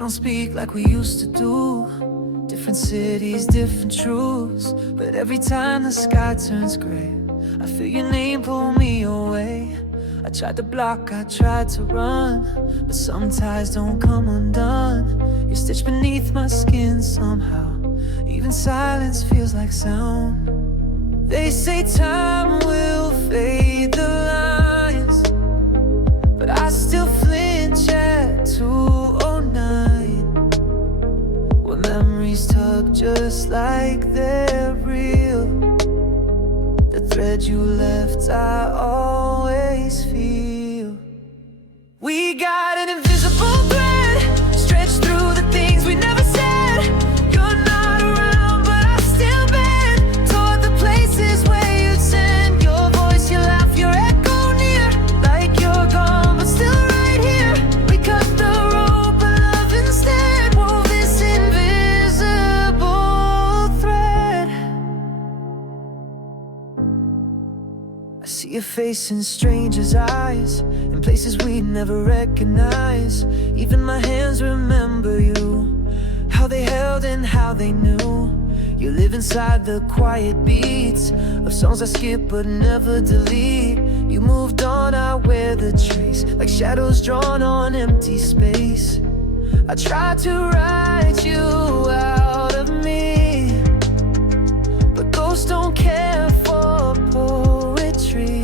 don't speak like we used to do. Different cities, different truths, but every time the sky turns gray, I feel your name pull me away. I tried to block, I tried to run, but some ties don't come undone. You're stitched beneath my skin somehow. Even silence feels like sound. They say time will fade the lines, but I still flinch at 2:09. When memories tug just like they're real, the thread you left I always feel. We got an invisible thread stretched through the things we never said. You're not around, but I still bend toward the places where you'd send your voice, your laugh, your echo near, like you're gone, but still right here. We cut the rope, but love instead wove this invisible thread. I see your face in strangers' eyes, in places we never recognize. Even my hands remember you, how they held and how they knew. You live inside the quiet beats of songs I skip but never delete. You moved on, I wear the trace, like shadows drawn on empty space. I tried to write you out of me, but ghosts don't care for poetry.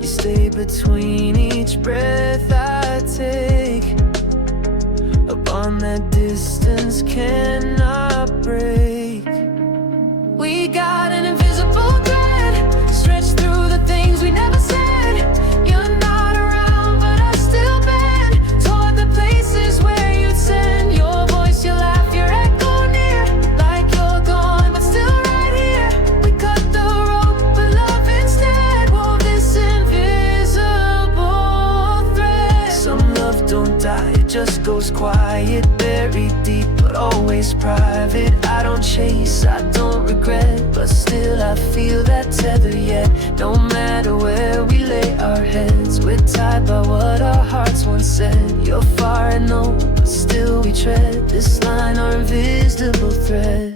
You stay between each breath I take. A bond that distance cannot break. We got an invisible thread stretched through the things we never said. You're not around, but I still bend toward the places where you'd send your voice, your laugh, your echo near, like you're gone, but still right here. We cut the rope, but love instead wove this invisible thread. Some love don't die, it just goes quiet, buried deep, but always private. I don't chase, I don't regret, but still I feel that tether yet. No matter where we lay our heads, we're tied by what our hearts once said. You're far and no, but still we tread this line, our invisible thread.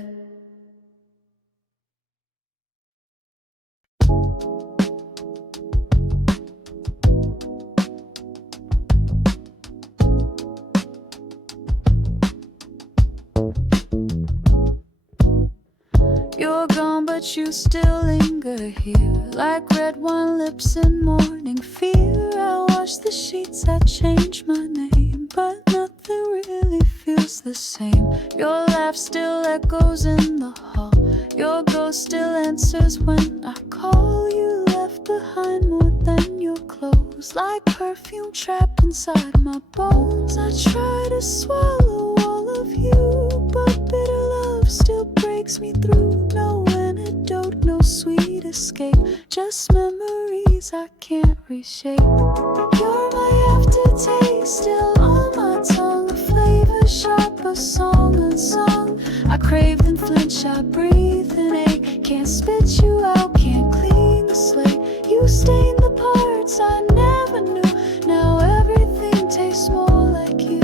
You're gone, but you still linger here, like red wine lips in morning fear. I wash the sheets, I change my name, but nothing really feels the same. Your laugh still echoes in the hall, your ghost still answers when I call. You left behind more than your clothes, like perfume trapped inside my bones. I try to swallow all of you, but bitter love still breaks me through. No antidote, no sweet escape, just memories I can't reshape. You're my aftertaste, still on my tongue, a flavor sharp, a song unsung. I crave and flinch, I breathe and ache, can't spit you out, can't clean the slate. You stain the parts I never knew, now everything tastes more like you.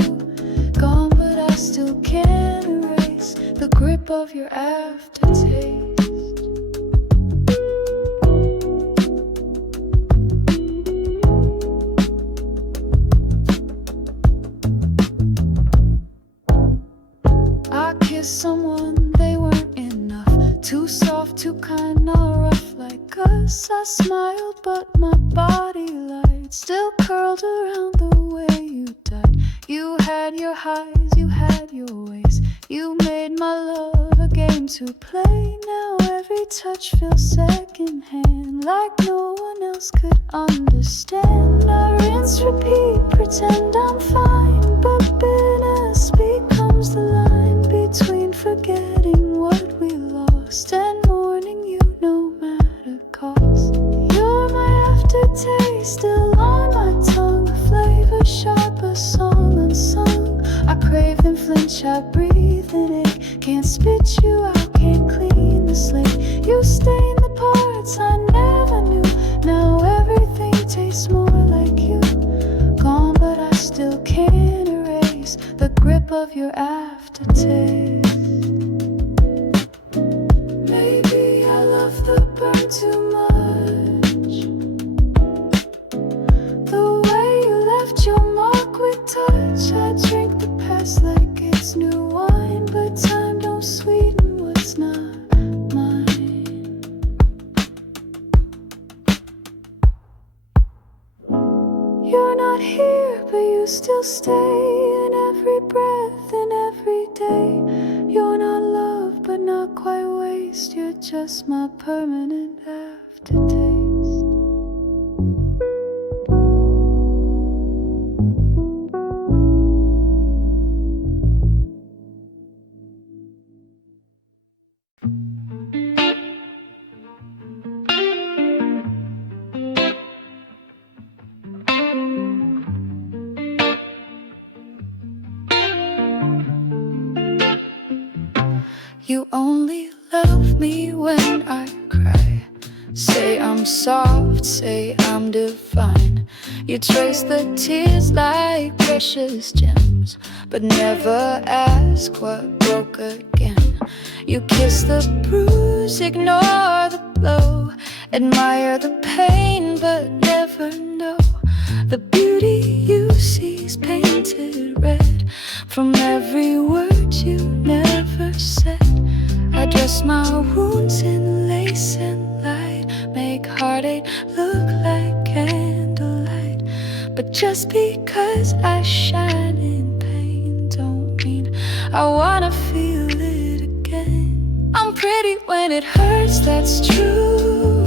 Gone, but I still can't erase the grip of your aftertaste. I kissed someone, they weren't enough. Too soft, too kind, not rough like us. I smiled, but my body lied, still curled around the way you died. You had your highs, you had your ways, you made my love a game to play. Now every touch feels secondhand, like no one else could understand. I rinse, repeat, pretend I'm fine, but bitterness becomes the line between forgetting what we lost and mourning you no matter cost. You're my aftertaste, still on my tongue, a flavor sharp, a song unsung. I crave and flinch, I breathe and ache, can't spit you out, can't clean the slate. You stain the parts I never knew, now everything tastes more like you. Gone, but I still can't erase of your aftertaste. Maybe I love the burn too much. The way you left your mark with touch. I drink the past like it's new wine, but time don't sweeten what's not mine. You're not here, but you still stay in every breath, in every day. You're not love, but not quite waste. You're just my permanent aftertaste. You only love me when I cry. Say I'm soft, say I'm divine. You trace the tears like precious gems, but never ask what broke again. You kiss the bruise, ignore the blow. Admire the pain, but never know the beauty you see's painted red from every word you never said. I dress my wounds in lace and light, make heartache look like candlelight. But just because I shine in pain don't mean I wanna feel it again. I'm pretty when it hurts, that's true.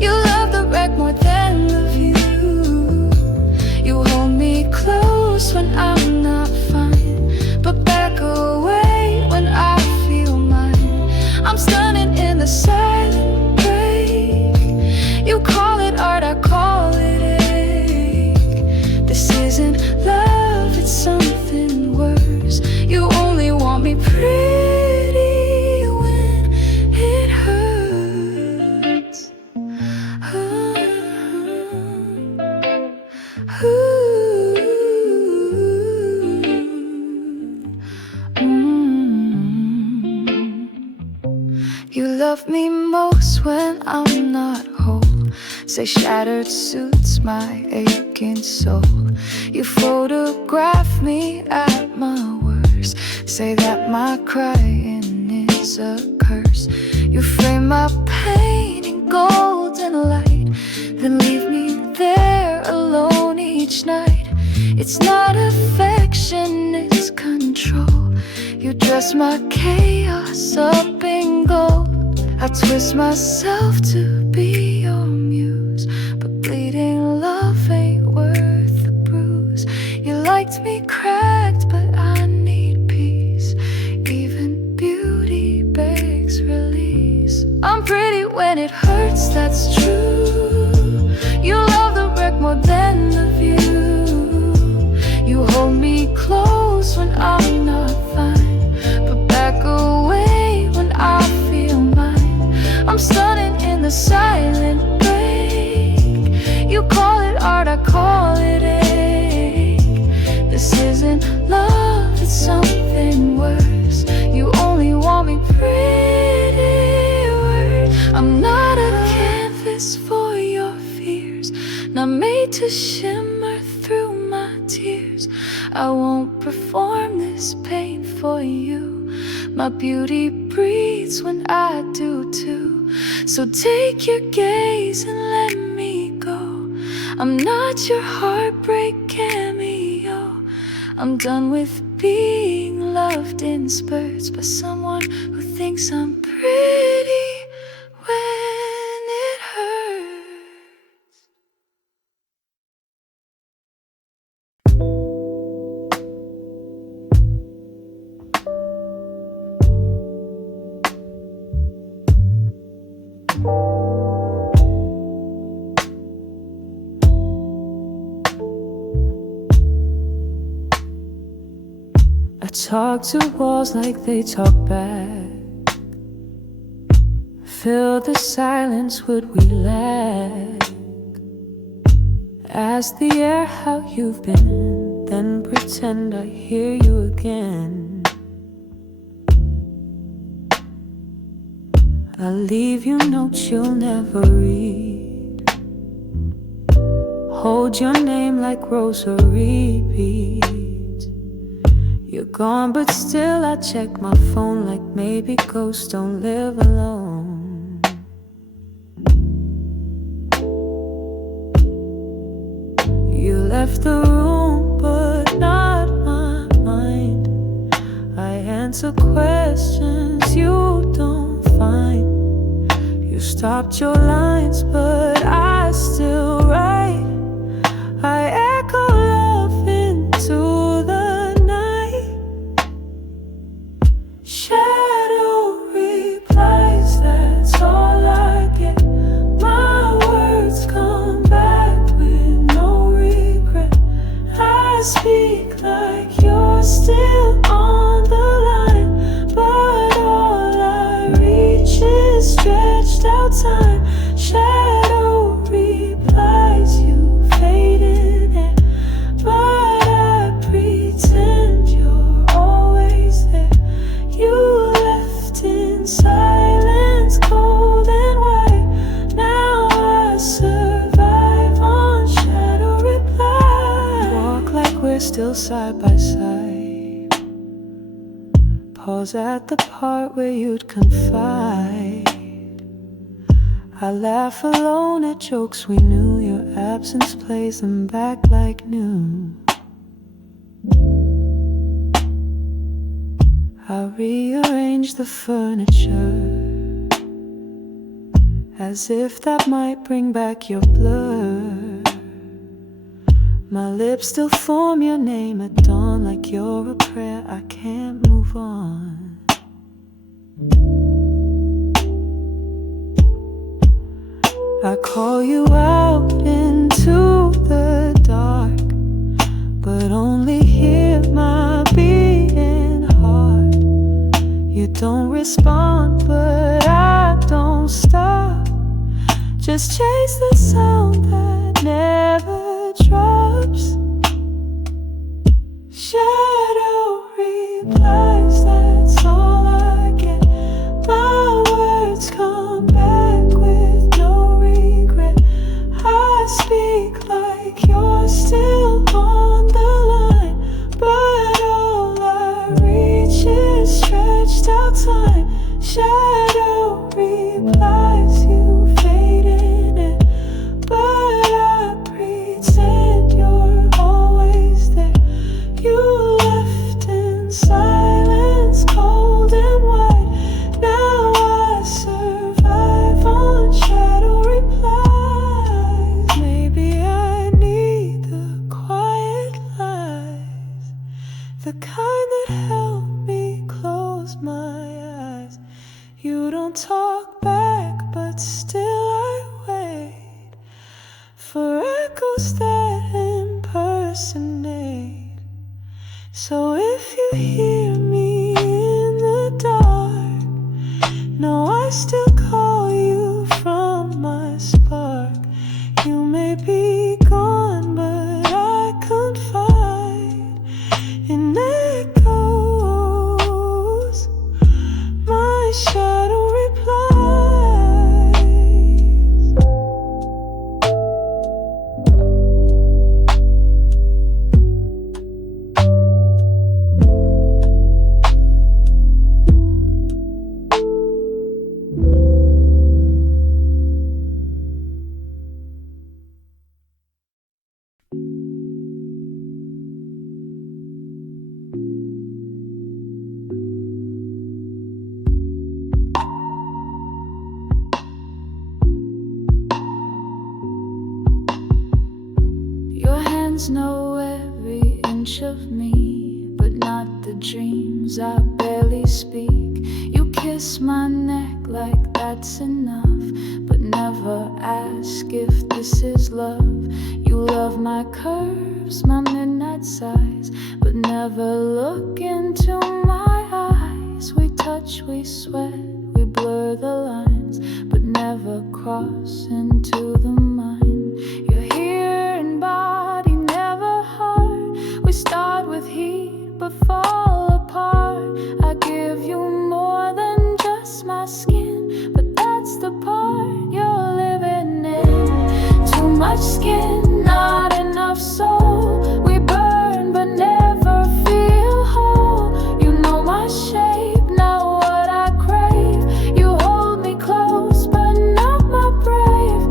You love the wreck more than the view. You hold me close when I'm not fine, but back away when I feel mine. I'm stunning in the silent break. You call it art, I call it ache. This isn't love, it's something worse. You only want me pretty when it hurts. You love me most when I'm not whole. Say shattered suits my aching soul. You photograph me at my worst. Say that my crying is a curse. You frame my pain in golden light, then leave me there alone each night. It's not affection, it's control. You dress my chaos up in gold. I twist myself to be your muse, but bleeding love ain't worth the bruise. You liked me cracked, but I need peace. Even beauty begs release. I'm pretty when it hurts, that's true. You love the wreck more than the view. You hold me close when I'm not fine, but back away when I feel mine. I'm stunning in the silent break. You call it art, I call it ache. This isn't love, it's something worse. You only want me pretty word. I'm not a canvas for your fears, not made to shimmer through my tears. I won't perform this pain for you. My beauty breathes when I do too. So take your gaze and let me go. I'm not your heartbreak cameo. I'm done with being loved in spurts by someone who thinks I'm pretty when it hurts. I talk to walls like they talk back. Fill the silence, would we lack? Ask the air how you've been, then pretend I hear you again. I leave you notes you'll never read, hold your name like rosary beads. You're gone but still I check my phone like maybe ghosts don't live alone. You left the room but not my mind. I answer questions you don't find. You stopped your lines but I still write. I echo love into the night. Shadow replies, that's all I get. My words come back with no regret. I speak like you're still on the line, but all I reach is stretched out time. Shadow replies, you fade in air, but I pretend you're always there. You left in silence, cold and white. Now I survive on shadow replies. Walk like we're still side by side, pause at the part where you'd confide. I laugh alone at jokes we knew. Your absence plays them back like new. I rearrange the furniture as if that might bring back your blur. My lips still form your name at dawn like you're a prayer. I can't move on. I call you out into the dark, but only hear my beating heart. You don't respond, but I don't stop. Just chase the sound that never drops. Shadow replies, that's all I get. My words come back with no regret. I speak like you're still on the line, but all I reach is stretched out time. Shadow replies, you fade in it, but I pretend you're always there. You left in silence, cold and white. Now I survive on shadow replies. Maybe I need the quiet lies, the kind that help me close my eyes. You don't talk back, but still I wait for echoes that impersonate. So if you hear me in the dark, know I still call you from my spark. You may be gone, but I confide in echoes. My shadow replies. Your hands know every inch of me, but not the dreams I barely speak. You kiss my neck like that's enough, but never ask if this is love. You love my curves, my midnight sighs, but never look into my eyes. We touch, we sweat, we blur the lines, but never cross into the mind. You're here in body, never heart. We start much skin, not enough soul. We burn but never feel whole. You know my shape, not what I crave. You hold me close but not my brave.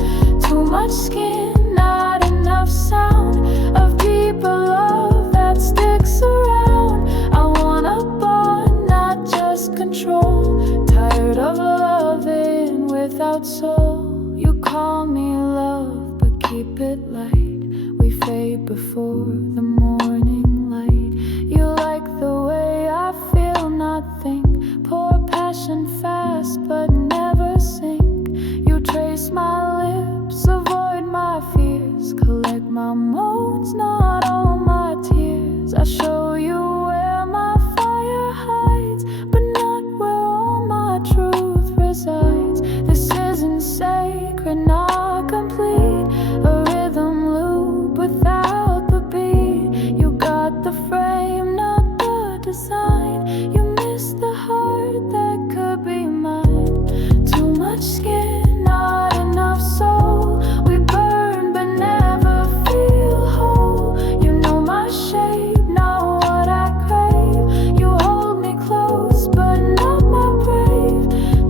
Too much skin, not enough sound of deeper love that sticks around. I want a bond, not just control. Tired of loving without soul. You call me love, but keep it light. We fade before the morning light. You like the way I feel, not think. Pour passion fast, but never sink. You trace my lips, avoid my fears. Collect my moans, not all my tears. I show you where my fire hides, but not where all my truth resides. This isn't sacred, not complete. A rhythm loop without the beat. You got the frame, not the design. You missed the heart that could be mine. Too much skin, not enough soul. We burn but never feel whole. You know my shape, not what I crave. You hold me close but not my brave.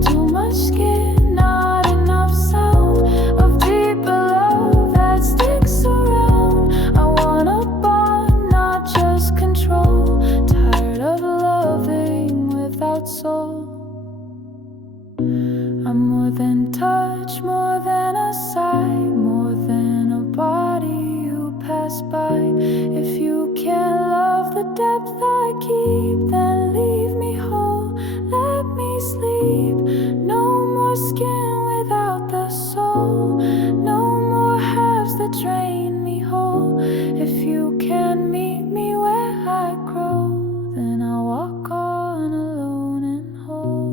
Too much skin, not enough sound of deeper love that sticks around. I want a bond, not just control. Tired of loving without soul. I'm more than touch, more than a sight, more than a body you pass by. If you can't love the depth I keep, then leave me whole, let me sleep. No more skin without the soul. No more halves that drain me whole. If you can't meet me where I grow, then I'll walk on alone and whole.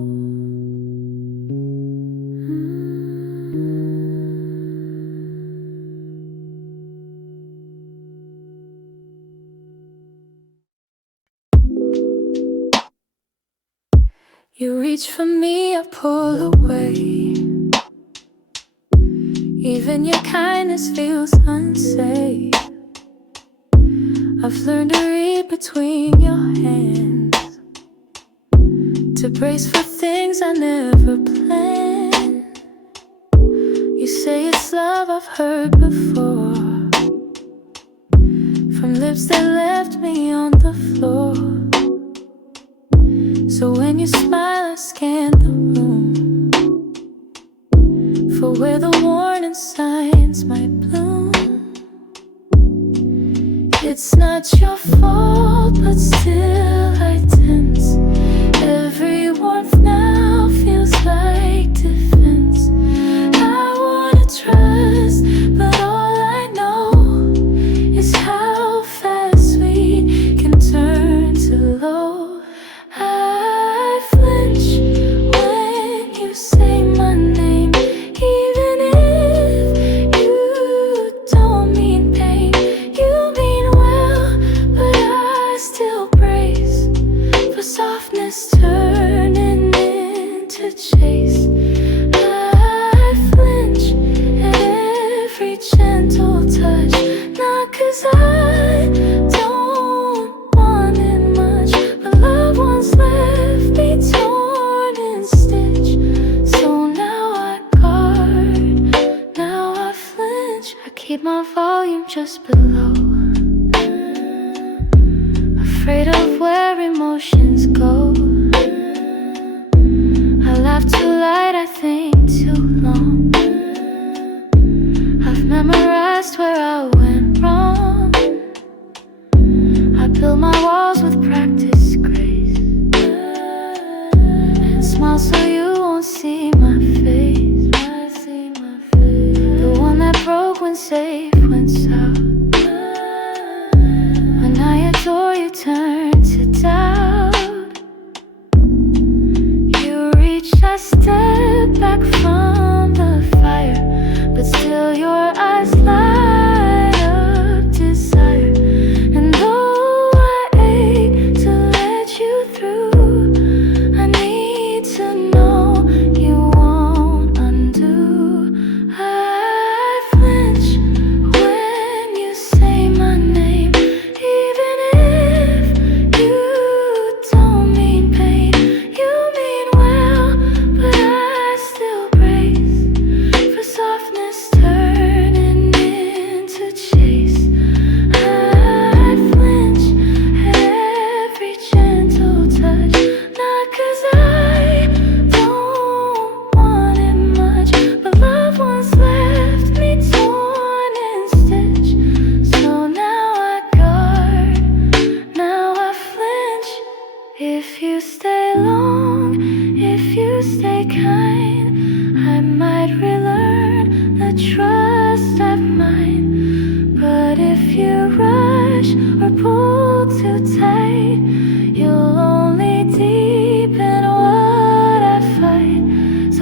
You reach for me, I pull away. Even your kindness feels unsafe. I've learned to read between your hands, to brace for things I never planned. You say it's love I've heard before, from lips that left me on the floor. So when you smile I scan the room for where the warning signs might bloom. It's not your fault, but still I tense. Every warmth now feels like defense. I wanna trust, but all I know is how fast we can turn to low. I flinch when you say my name, even if you don't mean pain. You mean well, but I still brace for softness turning into chase. I flinch at every gentle touch, not 'cause I don't want it much, but love once left me torn and stitched. So now I guard, now I flinch. I keep my volume just below, afraid of where emotions go. I laugh too light, I think too long. I've memorized where I went wrong. I build my walls with practice grace, and smile so you won't see my face. The one that broke when safe went south. When I adore you turn to doubt.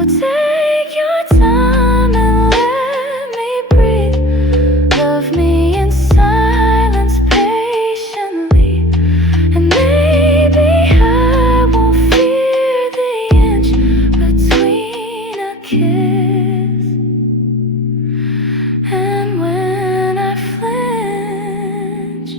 take your time and let me breathe. Love me in silence patiently, and maybe I won't fear the inch between a kiss and when I flinch.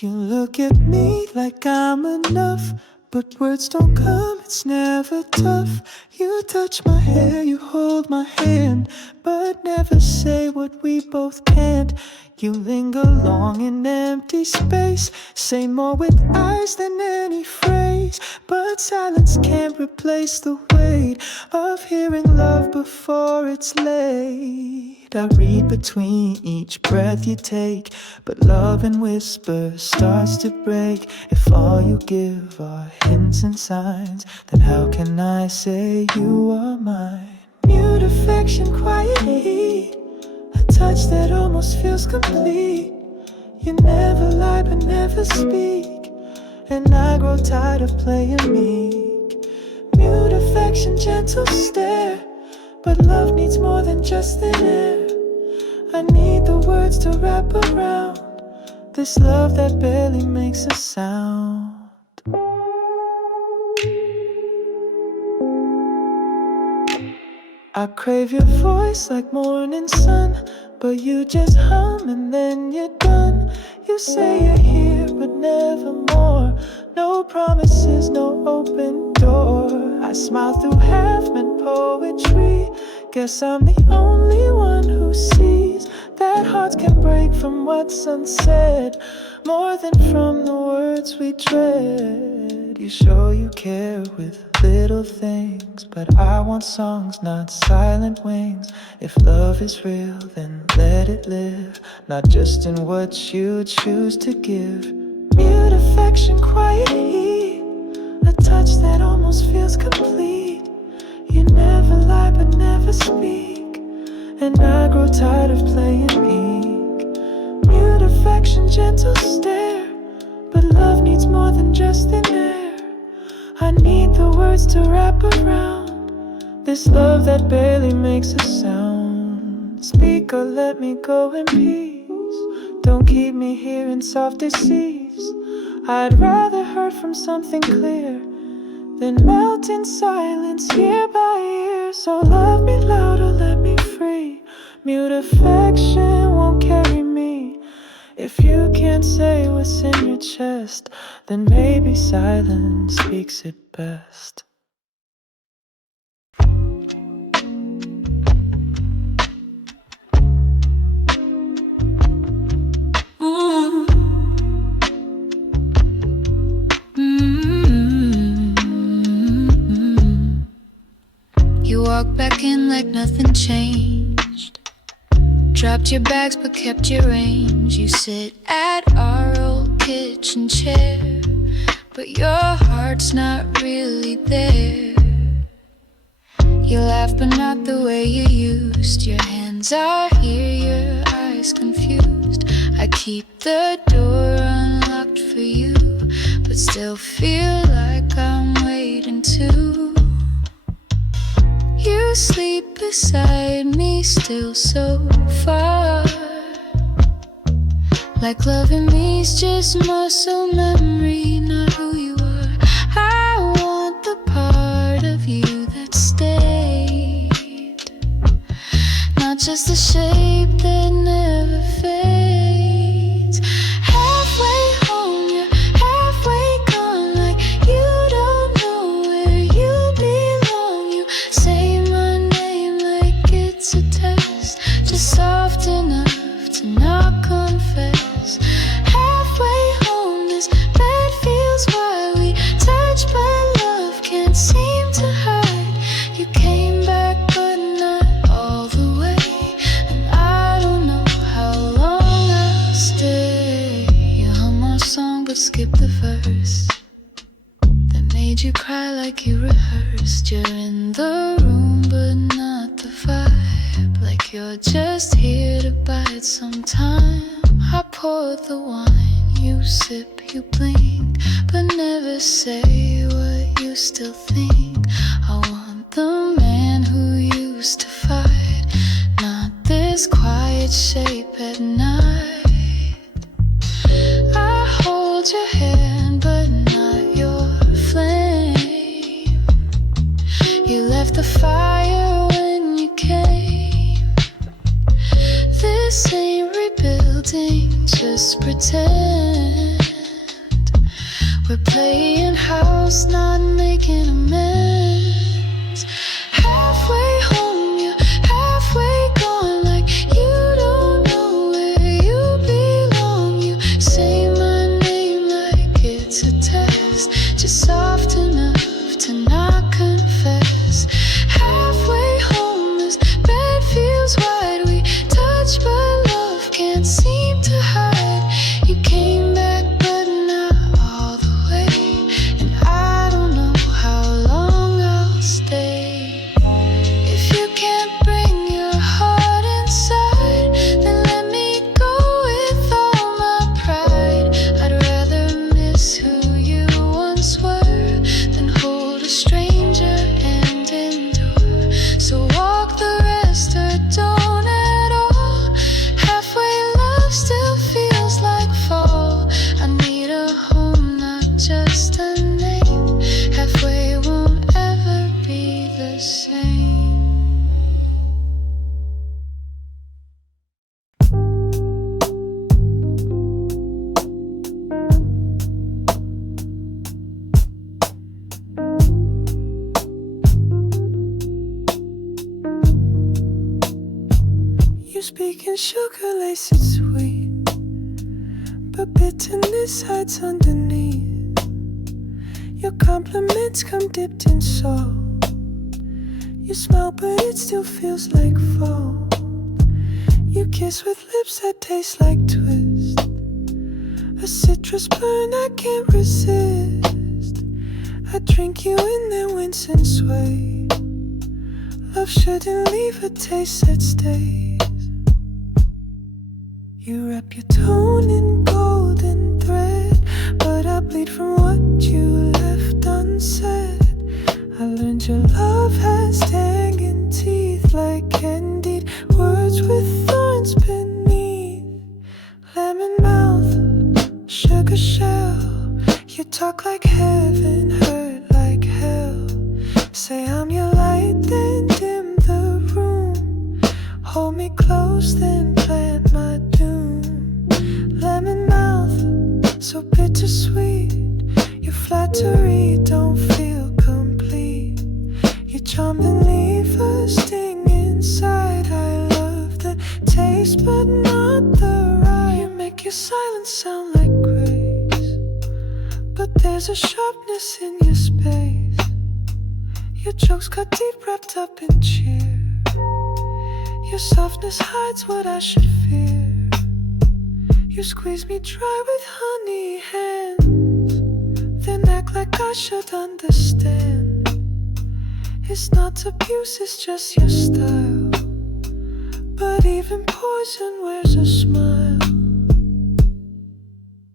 You look at me like I'm enough, but words don't come, it's never tough. You touch my hair, you hold my hand, but never say what we both can't. You linger long in empty space, say more with eyes than any phrase, but silence can't replace the weight of hearing love before it's late. I read between each breath you take, but love and whisper starts to break. If all you give are hints and signs, then how can I say you are mine? Mute affection, quiet heat, a touch that almost feels complete. You never lie but never speak, and I grow tired of playing meek. Mute affection, gentle stare, but love needs more than just thin air. I need the words to wrap around this love that barely makes a sound. I crave your voice like morning sun, but you just hum and then you're done. You say you're here but never more. No promises, no open door. I smile through half-meant poetry. Guess I'm the only one who sees that hearts can break from what's unsaid, more than from the words we dread. You show you care with little things, but I want songs, not silent wings. If love is real, then let it live, not just in what you choose to give. Mute affection, quiet heat, a touch that almost feels complete. You never lie but never speak, and I grow tired of playing meek. Mute affection, gentle stare, but love needs more than just thin air. I need the words to wrap around this love that barely makes a sound. Speak or let me go in peace, don't keep me here in soft deceit. I'd rather heard from something clear than melt in silence year by year. So love me loud or let me free. Mute affection won't carry me. If you can't say what's in your chest, then maybe silence speaks it best. You walked back in like nothing changed. Dropped your bags but kept your range. You sit at our old kitchen chair, but your heart's not really there. You laugh but not the way you used. Your hands are here, your eyes confused. I keep the door unlocked for you, but still feel like I'm waiting too. You sleep beside me still so far, like loving me's just muscle memory, not who you are. I want the part of you that stayed, not just the shape that never fades. Halfway home, you're halfway gone, like you don't know where you belong. You say my name like it's a test, just soft enough to not confess. Halfway home, this bed feels why we touch, but love can't seem to hide. You came back, but not all the way, and I don't know how long I'll stay. You hum our song, but skip the verse that made you cry like you rehearsed. You're in the room, but not the vibe, like you're just here to bide some time. I pour the wine, you sip, you blink, but to say what you still think. I want the man who used to fight, not this quiet shape at night. I hold your hand but not your flame. You left the fire when you came. This ain't rebuilding, just pretend. We're playing house, not making amends. Halfway home, you're halfway gone, like you don't know where you belong. You say my name like it's a test, just soft enough to not confess. Halfway home, this bed feels wide. We touch but love can't seem to hide. You came back but not all the way, and I don't know how long I'll stay. If you can't bring your heart inside, then let me go with all my pride. I'd rather miss who you once were than hold a stranger and endure. So walk the rest or don't at all. Halfway love still feels like fall. I need a home, not just a name. Halfway won't ever be the same. You speak in sugar lace, it's sweet, but bitterness hides underneath. Your compliments come dipped in salt. You smile but it still feels like fall. You kiss with lips that taste like twist, a citrus burn I can't resist. I drink you in then wince and sway. Love shouldn't leave a taste that stays. You wrap your tone in golden thread, but I bleed from what you left unsaid. I learned your love has hanging teeth like candied words with thorns beneath. Lemon mouth, sugar shell. You talk like heaven, hurt like hell. Say I'm your light, then dim the room. Hold me close, then plant my doom. Lemon mouth, so bittersweet. Your flattery don't feel complete. You charm and leave a sting inside. I love the taste but not the ride. You make your silence sound like grace, but there's a sharpness in your space. Your jokes got deep wrapped up in cheer. Your softness hides what I should fear. You squeeze me dry with honey hands, then act like I should understand. It's not abuse, it's just your style, but even poison wears a smile.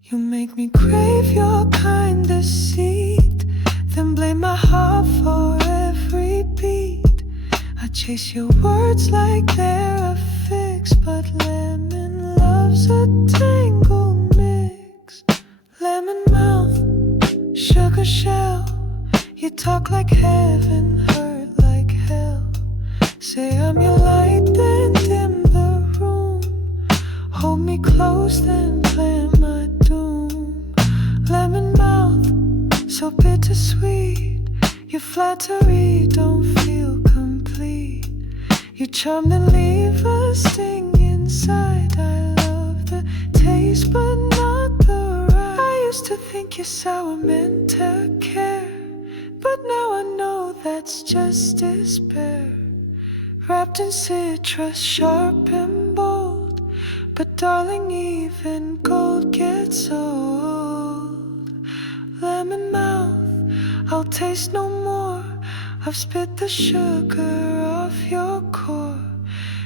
You make me crave your kind deceit, then blame my heart for every beat. I chase your words like they're a fix, but lemon love's a tangled mix. Lemon mouth, sugar shell. You talk like heaven, hurt like hell. Say I'm your light, then dim the room. Hold me close, then plant my doom. Lemon mouth, so bittersweet. Your flattery don't feel complete. You charm and leave a sting inside. I love the taste but not the ride. I used to think you're sour meant to care, but now I know that's just despair. Wrapped in citrus, sharp and bold, but darling, even gold gets old. Lemon mouth, I'll taste no more. I've spit the sugar off your core.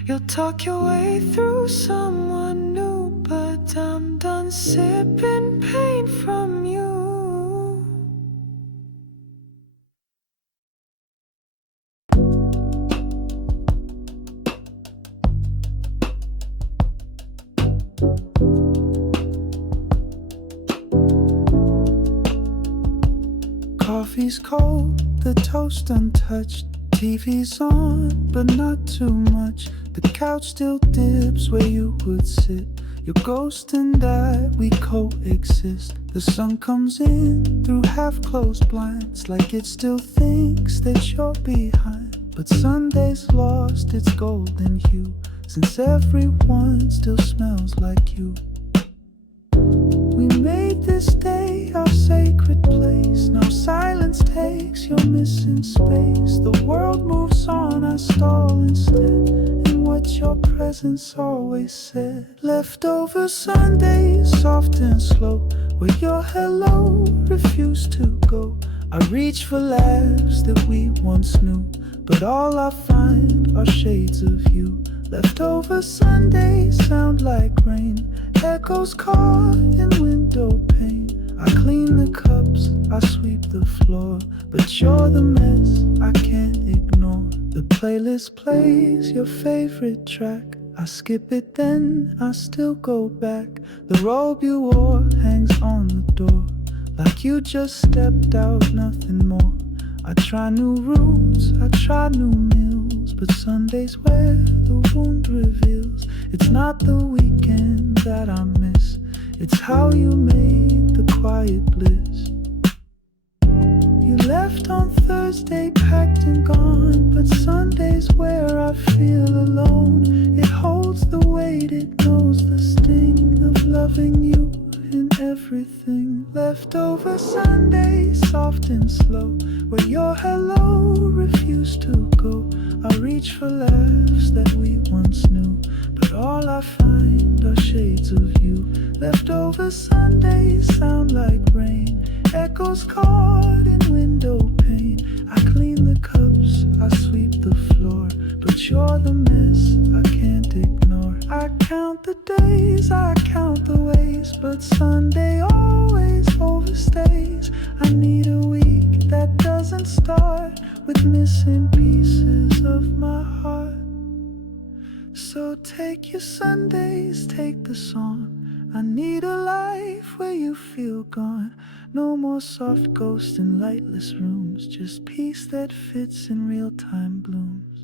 You'll talk your way through someone new, but I'm done sipping pain from you. Coffee's cold, the toast untouched. TV's on, but not too much. The couch still dips where you would sit. Your ghost and I, we coexist. The sun comes in through half-closed blinds, like it still thinks that you're behind. But Sunday's lost its golden hue, since everyone still smells like you. We made this day our sacred place. Now silence takes your missing space. The world moves on, I stall instead in what your presence always said. Leftover Sundays, soft and slow, where your hello refused to go. I reach for laughs that we once knew, but all I find are shades of you. Leftover Sundays sound like rain, echoes caught in window pane. I clean the cups, I sweep the floor, but you're the mess I can't ignore. The playlist plays your favorite track. I skip it, then I still go back. The robe you wore hangs on the door, like you just stepped out, nothing more. I try new routes, I try new meals, but Sunday's where the wound reveals. It's not the weekend that I miss, it's how you made the quiet bliss. You left on Thursday, packed and gone, but Sunday's where I feel alone. It holds the weight, it knows the sting of loving you in everything. Leftover Sundays, soft and slow, where your hello refused to go. I reach for laughs that we once knew, but all I find are shades of you. Leftover Sundays sound like rain, echoes caught in window pane. I clean the cups, I sweep the floor, but you're the mess I can't ignore. I count the days, I count the ways, but Sunday always overstays. I need a week that doesn't start with missing pieces of my heart. So take your Sundays, take the song. I need a life where you feel gone. No more soft ghosts in lightless rooms, just peace that fits in real-time blooms.